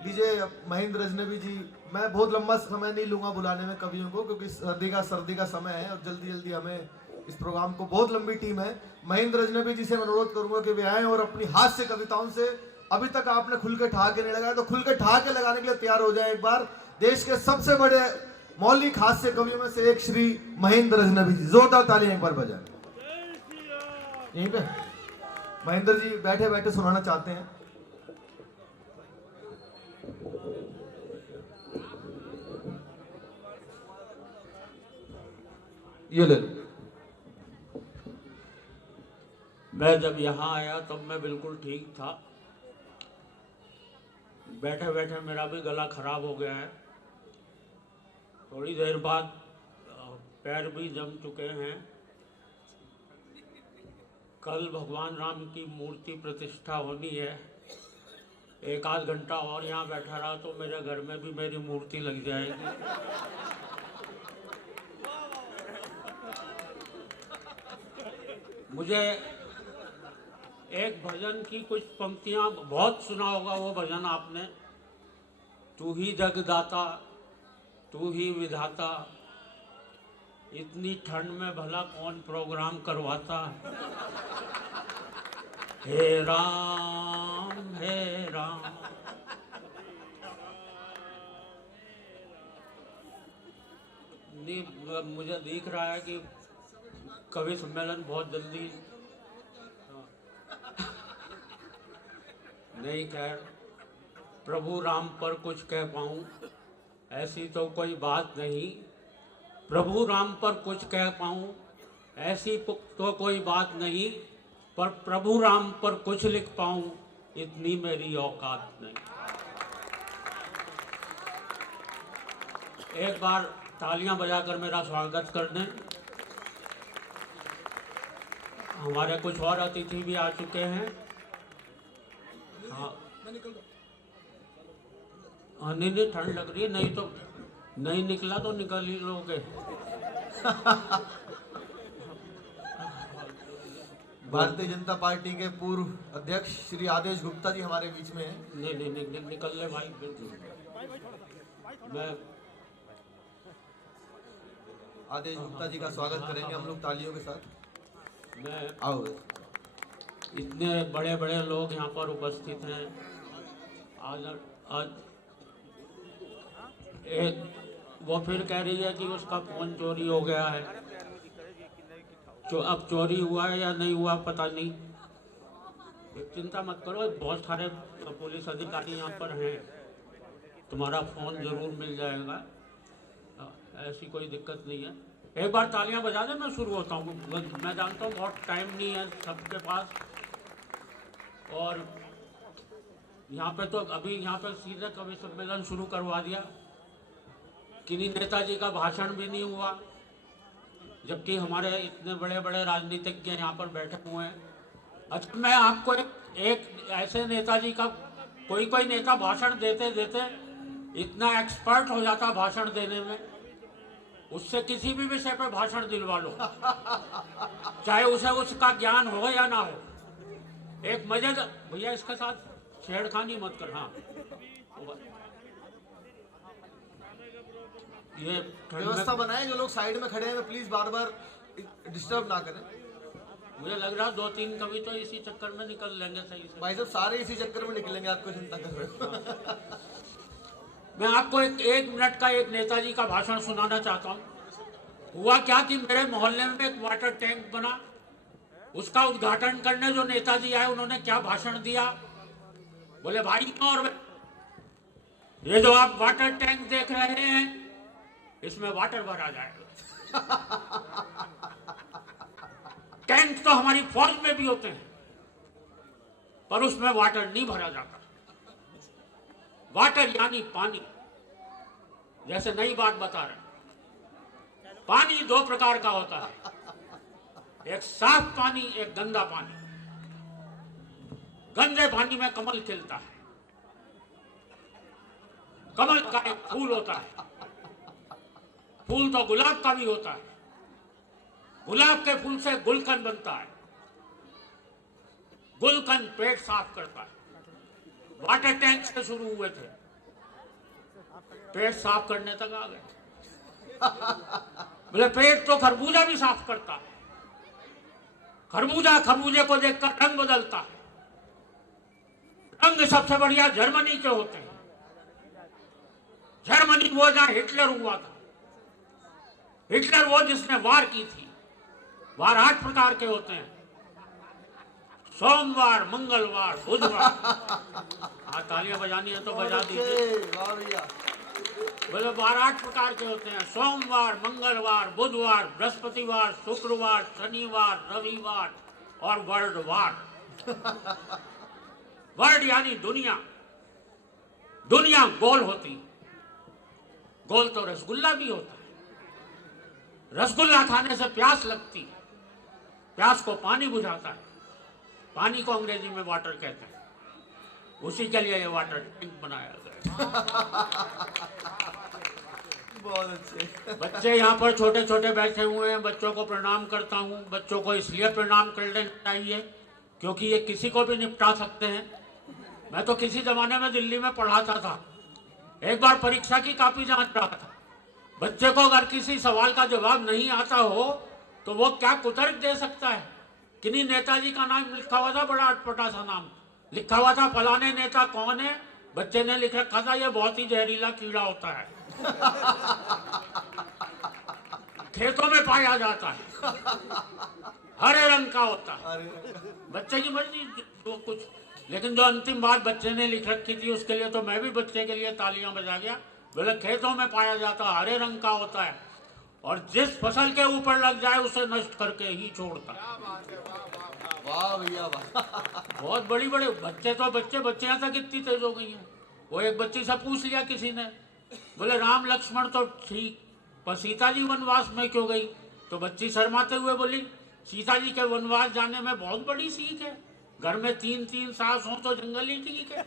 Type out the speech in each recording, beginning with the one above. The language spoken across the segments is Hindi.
लीजिए महेंद्र अजनबी जी, मैं बहुत लंबा समय नहीं लूंगा बुलाने में कवियों को, क्योंकि सर्दी का समय है और जल्दी जल्दी हमें इस प्रोग्राम को, बहुत लंबी टीम है। महेंद्र अजनबी जी से मैं अनुरोध करूंगा कि वे आए और अपनी हास्य कविताओं से, अभी तक आपने खुल के ठहाके नहीं लगाए तो खुल के ठहाके लगाने के लिए तैयार हो जाए एक बार। देश के सबसे बड़े मौलिक हास्य कवियों में से एक श्री महेंद्र अजनबी जी, जोरदार तालियां एक बार बजाएं। यहीं पे महेंद्र जी बैठे बैठे सुनाना चाहते हैं। ये ले लो। मैं जब यहाँ आया तब मैं बिल्कुल ठीक था। बैठे बैठे मेरा भी गला खराब हो गया है। थोड़ी देर बाद पैर भी जम चुके हैं। कल भगवान राम की मूर्ति प्रतिष्ठा होनी है। एक आध घंटा और यहाँ बैठा रहा तो मेरे घर में भी मेरी मूर्ति लग जाएगी। मुझे एक भजन की कुछ पंक्तियाँ बहुत सुना होगा, वो भजन आपने, तू ही जगदाता तू ही विधाता, इतनी ठंड में भला कौन प्रोग्राम करवाता, हे राम हे राम। मुझे दिख रहा है कि कवि सम्मेलन बहुत जल्दी नहीं, खैर प्रभु राम पर कुछ कह पाऊँ ऐसी तो कोई बात नहीं, प्रभु राम पर कुछ कह पाऊँ ऐसी तो कोई बात नहीं, पर प्रभु राम पर कुछ लिख पाऊँ इतनी मेरी औकात नहीं। एक बार तालियां बजाकर मेरा स्वागत कर दें। हमारे कुछ और अतिथि भी आ चुके हैं। हाँ नहीं ठंड लग रही है, नहीं तो नहीं निकला तो निकल ही लोगे। भारतीय जनता पार्टी के पूर्व अध्यक्ष श्री आदेश गुप्ता जी हमारे बीच में हैं। नहीं निकल ले भाई, बिल्कुल। मैं आदेश गुप्ता जी का स्वागत करेंगे हम लोग तालियों के साथ। मैं आओ। इतने बड़े बड़े लोग यहाँ पर उपस्थित हैं। आज एक वो फिर कह रही है कि उसका फोन चोरी हो गया है। अब चोरी हुआ है या नहीं हुआ पता नहीं। चिंता मत करो, बहुत सारे पुलिस अधिकारी यहाँ पर हैं, तुम्हारा फ़ोन ज़रूर मिल जाएगा, ऐसी कोई दिक्कत नहीं है। एक बार तालियां बजा दे, मैं शुरू होता हूँ। मैं जानता हूँ बहुत टाइम नहीं है सबके पास, और यहाँ पे तो अभी यहाँ पे सीधे कवि सम्मेलन शुरू करवा दिया। किन्हीं नेताजी का भाषण भी नहीं हुआ, जबकि हमारे इतने बड़े बड़े राजनीतिज्ञ यहाँ पर बैठे हुए हैं। अच्छा, मैं आपको एक ऐसे नेताजी का, कोई नेता भाषण देते देते इतना एक्सपर्ट हो जाता भाषण देने में, उससे किसी भी विषय पर भाषण दिलवा लो, चाहे उसे उसका ज्ञान हो या ना हो। एक मजेदार, भैया इसके साथ छेड़खानी मत कर। हाँ, ये व्यवस्था बनाए, जो लोग साइड में खड़े हैं प्लीज बार बार डिस्टर्ब ना करें। मुझे लग रहा 2-3 कवि तो इसी चक्कर में निकल लेंगे सही से। भाई साहब सारे इसी चक्कर में निकलेंगे, आपको चिंता कर रहे हो। मैं आपको एक मिनट का एक नेताजी का भाषण सुनाना चाहता हूँ। हुआ क्या कि मेरे मोहल्ले में एक वाटर टैंक बना, उसका उद्घाटन करने जो नेताजी आए उन्होंने क्या भाषण दिया। बोले भाई, और ये जो आप वाटर टैंक देख रहे हैं इसमें वाटर भरा जाएगा। टैंक तो हमारी फौज में भी होते हैं, पर उसमें वाटर नहीं भरा जाता। वाटर यानी पानी। जैसे नई बात बता रहे, पानी 2 प्रकार का होता है, एक साफ पानी, एक गंदा पानी। गंदे पानी में कमल खिलता है, कमल का एक फूल होता है, फूल तो गुलाब का भी होता है, गुलाब के फूल से गुलकंद बनता है, गुलकंद पेट साफ करता है। वाटर टैंक से शुरू हुए थे, पेट साफ करने तक आ गए। बोले पेट तो खरबूजा भी साफ करता है, खरबूजे को देखकर रंग बदलता है। रंग सबसे बढ़िया जर्मनी के होते हैं। जर्मनी वो जहां हिटलर हुआ था, हिटलर वो जिसने वार की थी। वार 8 प्रकार के होते हैं, सोमवार, मंगलवार, बुधवार। हाँ, तालियां बजानी है तो बजा दीजिए। बोले वार 8 प्रकार के होते हैं, सोमवार, मंगलवार, बुधवार, बृहस्पतिवार, शुक्रवार, शनिवार, रविवार और वर्ल्डवार। वर्ल्ड यानी दुनिया। दुनिया गोल होती, गोल तो रसगुल्ला भी होता है। रसगुल्ला खाने से प्यास लगती, प्यास को पानी बुझाता है। पानी को अंग्रेजी में वाटर कहते हैं, उसी के लिए ये वाटर टैंक बनाया गया। बहुत अच्छे। बच्चे यहाँ पर छोटे छोटे बैठे हुए हैं, बच्चों को प्रणाम करता हूँ। बच्चों को इसलिए प्रणाम कर लेना चाहिए क्योंकि ये किसी को भी निपटा सकते हैं। मैं तो किसी जमाने में दिल्ली में पढ़ाता था। एक बार परीक्षा की कॉपी जांच रहा था। बच्चे को अगर किसी सवाल का जवाब नहीं आता हो तो वो क्या कुतर्क दे सकता है। किन्हीं नेताजी का नाम लिखा हुआ था, बड़ा अटपटा सा नाम लिखा हुआ था, फलाने नेता कौन है। बच्चे ने लिख रखा था ये बहुत ही जहरीला कीड़ा होता है, खेतों में पाया जाता है, हरे रंग का होता है। बच्चे की मर्जी जो कुछ, लेकिन जो अंतिम बात बच्चे ने लिख रखी थी उसके लिए तो मैं भी बच्चे के लिए तालियां बजा गया। बोले खेतों में पाया जाता है, हरे रंग का होता है और जिस फसल के ऊपर लग जाए उसे नष्ट करके ही छोड़ता है। वाह भैया वाह। बहुत बड़ी बड़े बच्चे तो बच्चियां तक इतनी तेज हो गई हैं। वो एक बच्ची से पूछ लिया किसी ने, बोले राम लक्ष्मण तो ठीक, पर सीता जी वनवास में क्यों गई। तो बच्ची शर्माते हुए बोली सीता जी के वनवास जाने में बहुत बड़ी सीख है, घर में 3 सास हो तो जंगल ही ठीक है।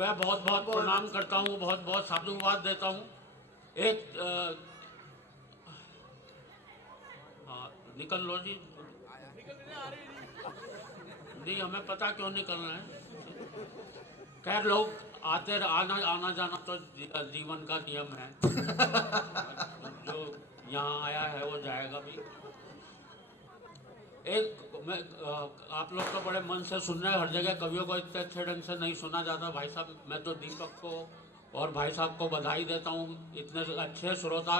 मैं बहुत बहुत प्रणाम करता हूँ, बहुत बहुत साधुवाद देता हूँ। एक निकल लो जी, नहीं हमें पता क्यों निकलना है। खैर लोग आते आना जाना तो जीवन का नियम है। जो यहाँ आया है वो जाएगा भी। आप लोग तो बड़े मन से सुन रहे हैं, हर जगह कवियों को इतने अच्छे ढंग से नहीं सुना जाता। भाई साहब, मैं तो दीपक को और भाई साहब को बधाई देता हूँ इतने अच्छे श्रोता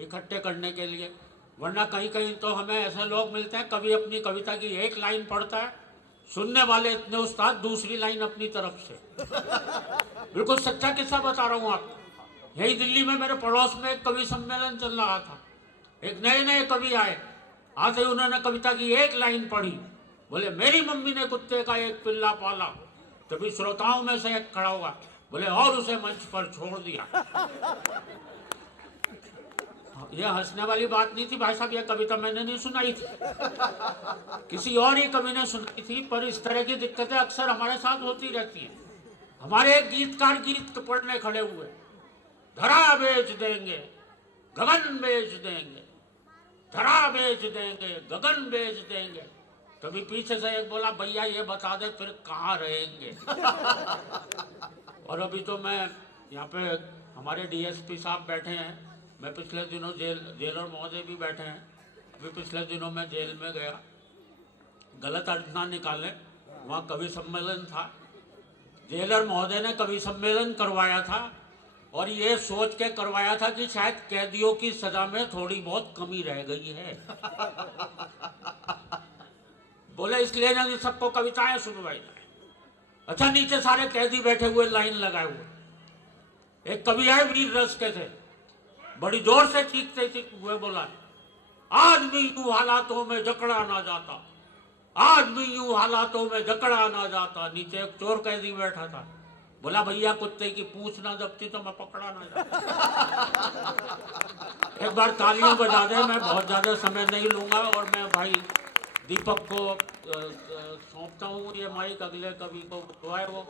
इकट्ठे करने के लिए। वरना कहीं कहीं तो हमें ऐसे लोग मिलते हैं, कभी अपनी कविता की एक लाइन पढ़ता है, सुनने वाले इतने उस्ताद दूसरी लाइन अपनी तरफ से। बिल्कुल सच्चा किस्सा बता रहा हूँ आपको। यही दिल्ली में मेरे पड़ोस में एक कवि सम्मेलन चल रहा था। एक नए कवि आए, आते ही उन्होंने कविता की एक लाइन पढ़ी, बोले मेरी मम्मी ने कुत्ते का एक पिल्ला पाला। तभी श्रोताओं में से एक खड़ा हुआ, बोले और उसे मंच पर छोड़ दिया। ये हंसने वाली बात नहीं थी भाई साहब, ये कविता मैंने नहीं सुनाई थी, किसी और ही कवि ने सुनाई थी। पर इस तरह की दिक्कतें अक्सर हमारे साथ होती रहती हैं। हमारे एक गीतकार गीत पढ़ने खड़े हुए, धरा बेच देंगे गगन बेच देंगे, धरा बेच देंगे गगन बेच देंगे। तभी पीछे से एक बोला भैया ये बता दे फिर कहाँ रहेंगे। और अभी तो मैं यहाँ पे हमारे डीएसपी साहब बैठे हैं, मैं पिछले दिनों जेलर महोदय भी बैठे हैं। अभी पिछले दिनों मैं जेल में गया, गलत अर्थ ना निकाले, वहाँ कवि सम्मेलन था। जेलर महोदय ने कवि सम्मेलन करवाया था और ये सोच के करवाया था कि शायद कैदियों की सजा में थोड़ी बहुत कमी रह गई है। बोले इसलिए ना सबको कविताएं सुनवाई जाए। अच्छा, नीचे सारे कैदी बैठे हुए लाइन लगाए हुए। एक कवि आए वीर रस के थे, बड़ी जोर से चीखते हुए बोला आदमी यूं हालातों में जकड़ा ना जाता, आदमी यूं हालातों में जकड़ा ना जाता। नीचे एक चोर कैदी बैठा था, बोला भैया कुत्ते की पूंछ ना दबती तो मैं पकड़ा ना जाता। एक बार तालियां बजा दे, मैं बहुत ज्यादा समय नहीं लूंगा और मैं भाई दीपक को सौंपता हूँ ये माइक, अगले कवि को वो